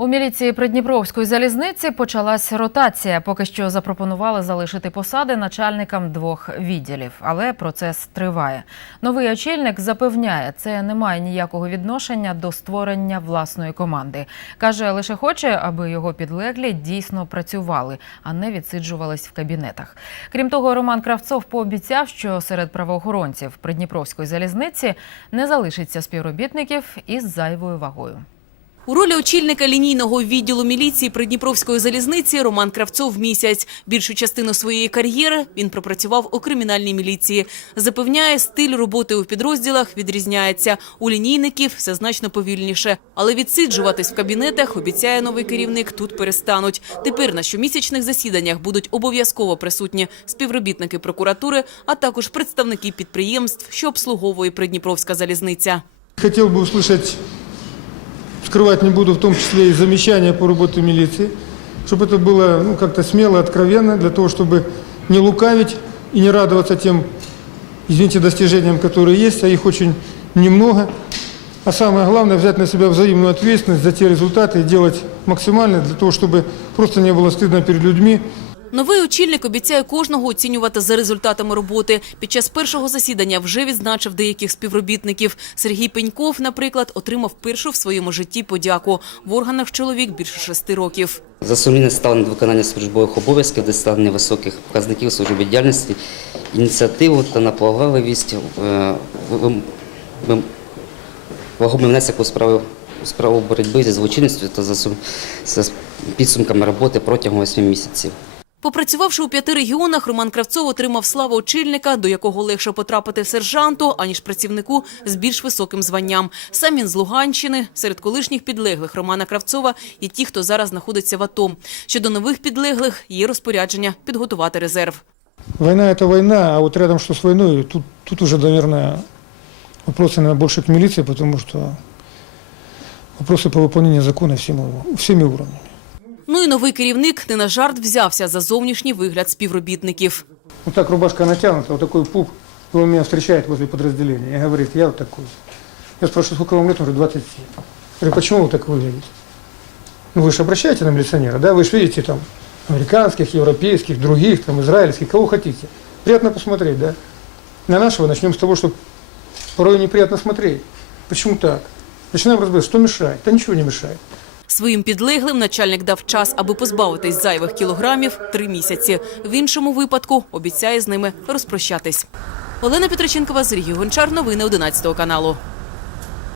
У міліції Придніпровської залізниці почалась ротація. Поки що запропонували залишити посади начальникам двох відділів, але процес триває. Новий очільник запевняє, це не має ніякого відношення до створення власної команди. каже, лише хоче, аби його підлеглі дійсно працювали, а не відсиджувались в кабінетах. Крім того, Роман Кравцов пообіцяв, що серед правоохоронців Придніпровської залізниці не залишиться співробітників із зайвою вагою. У ролі очільника лінійного відділу міліції Придніпровської залізниці Роман Кравцов місяць. Більшу частину своєї кар'єри він пропрацював у кримінальній міліції. Запевняє, стиль роботи у підрозділах відрізняється. У лінійників все значно повільніше. Але відсиджуватись в кабінетах, обіцяє новий керівник, тут перестануть. Тепер на щомісячних засіданнях будуть обов'язково присутні співробітники прокуратури, а також представники підприємств, що обслуговує Придніпровська залізниця. Хотел бы услышать, скрывать не буду, в том числе и замечания по работе милиции, чтобы это было ну, как-то смело, откровенно, для того, чтобы не лукавить и не радоваться тем, извините, достижениям, которые есть, а их очень немного. А самое главное, взять на себя взаимную ответственность за те результаты и делать максимально для того, чтобы просто не было стыдно перед людьми, Новий очільник обіцяє кожного оцінювати за результатами роботи. Під час першого засідання вже відзначив деяких співробітників. Сергій Пеньков, наприклад, отримав першу в своєму житті подяку. В органах чоловік більше шести років. За сумлінне ставлення виконання службових обов'язків, досягнення високих показників служби діяльності, ініціативу та наполегливість е, вагомий внесок у справу, у справу боротьби зі злочинністю та за підсумками роботи протягом 8 місяців. Попрацювавши у п'яти регіонах, Роман Кравцов отримав славу очільника, до якого легше потрапити сержанту, аніж працівнику з більш високим званням. Сам він з Луганщини. Серед колишніх підлеглих Романа Кравцова є ті, хто зараз знаходиться в АТО. Щодо нових підлеглих є розпорядження підготувати резерв. Война – это война, а вот рядом что с войной, тут, тут уже, наверное, вопросы, наверное, больше к милиции, потому что вопросы по выполнению закона всеми, всеми уровнями. Ну і новий керівник не на жарт взявся за зовнішній вигляд співробітників. Вот так рубашка натянута, вот такой пуп, и он меня встречает возле подразделения и говорит, я вот такой. Я спрашиваю, сколько вам лет? Он говорит, 27. Я говорю, почему вы так выглядите? Ну вы же обращаете на милиционера, да? Вы же видите там американских, европейских, других, там, израильских, кого хотите. Приятно посмотреть, да? На нашего начнем с того, что порой неприятно смотреть. Почему так? Начинаем разбираться, что мешает? Да ничего не мешает. Своїм підлеглим начальник дав час, аби позбавитись зайвих кілограмів – три місяці. В іншому випадку обіцяє з ними розпрощатись. Олена Петриченкова, Сергій Гончар. Новини 11 каналу.